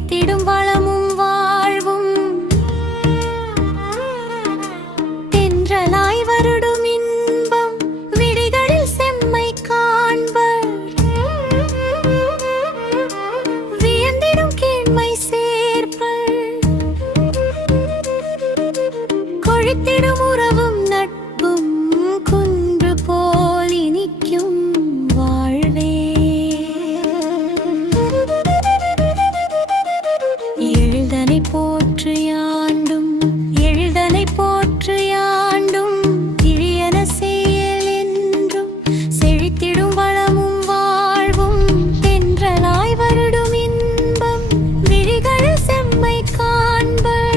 செழித்திடும் வளமும் வாழ்வும் தென்றலாய் வருடும் இன்பம் விழிகளில் செம்மை காண்பர் வியந்திடும் கேண்மை சேர்ப்பர் கொழித்திடும் உறவும் நட்பும் குன்று போல் இனிக்கும் வாழ்வே எழுதனை போற்று யாண்டும் எழுதனை போற்று யாண்டும் இழியன செயல் என்றும் செழித்திடும் வளமும் வாழ்வும் தென்றலாய் வருடும் இன்பம் விழிகளில் செம்மை காண்பர்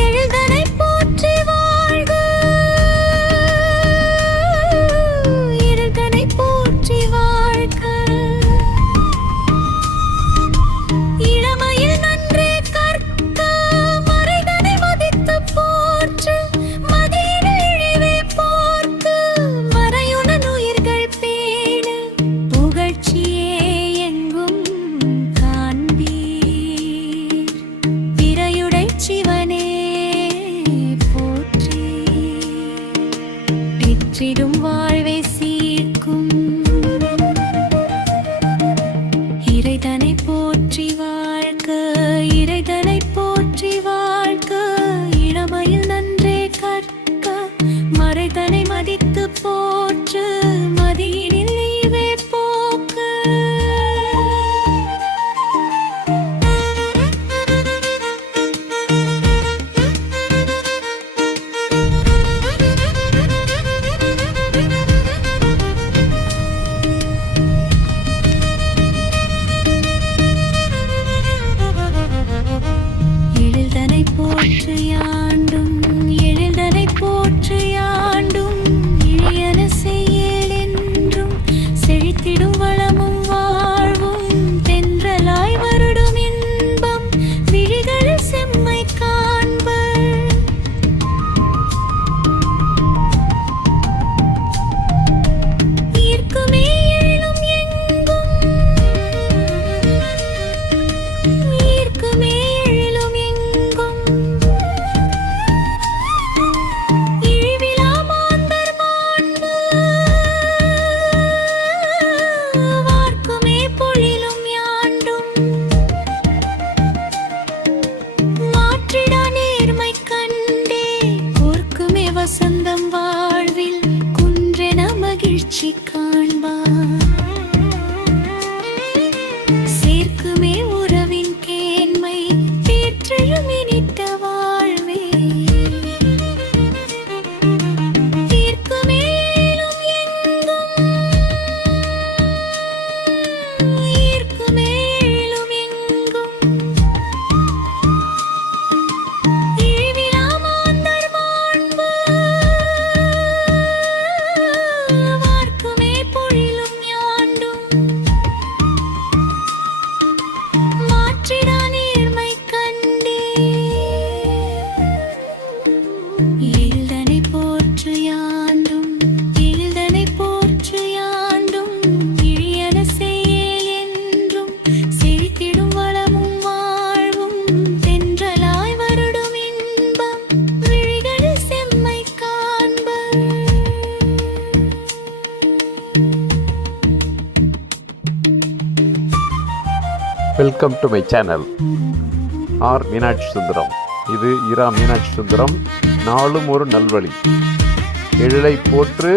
எழுதனை போற்றி வாழ்க எழுதனை போற்றி வாழ்க இளமையில் நன்றே கற்க மறைதனை மதித்து போற்று மதியிட இழிவே போர்க்கு மறையுடன் உயிர்கள் பேணு புகழ்ச்சியே எங்கும் காண்பீர் பிறையுடை சிவனே போற்றி பெற்றிடும் வாழ்வை சீர்க்கும் இறைதனை போற்றி வாழ்க இறைதனை போற்றி வாழ்க இளமையில் நன்றே கற்க மறைதனை மதித்து போற்று மதியினில் நீவே போக்கு எழுதனை போற்று யாண்டும் எழுதனை போற்று யாண்டும் இழியன செயல் என்றும் செழித்திடும் வளமும் வாழ்வும் தென்றலாய் வருடும் இன்பம் விழிகளில் செம்மை காண்பர் ஈர்க்குமே எழும் எங்கும் ஈர்க்குமே எழும் எங்கும் இழிவிலா மாந்தர் மாண்பு வார்க்குமே பொழிலும் யாண்டும் மாற்றிடா நேர்மை கண்டே கோர்க்குமே வசந்தம் வாழ்வில் குன்றென மகிழ்ச்சி காண்பார் சேர்க்குமே உறவின் கேண்மை தேற்றலும் இனித்த வாழ்வே ஈர்க்குமே எழும் எங்கும் ஈர்க்குமே எழும் எங்கும் இழிவிலா மாந்தர் மாண்பு வார்க்குமே பொழிலும் யாண்டும் மாற்றிடா நேர்மை கண்டே எழுதனை போற்று யாண்டும் எழுதனை போற்று யாண்டும் இழியன செயல் என்றும் செழித்திடும் வளமும் வாழ்வும் தென்றலாய் வருடும் இன்பம் விழிகளில் செம்மை காண்பர் welcome to my channel R Meenakshi Sundaram. இது இரா மீனாட்சி சுந்தரம். நாளும் ஒரு நல்வழி. எழிலை போற்று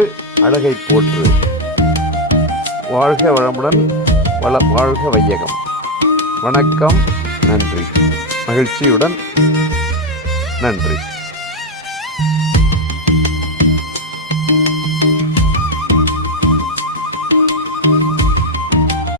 அழகை போற்று. வாழ்க வளமுடன் வாழ்க வையகம். வணக்கம். நன்றி. மகிழ்ச்சியுடன் நன்றி.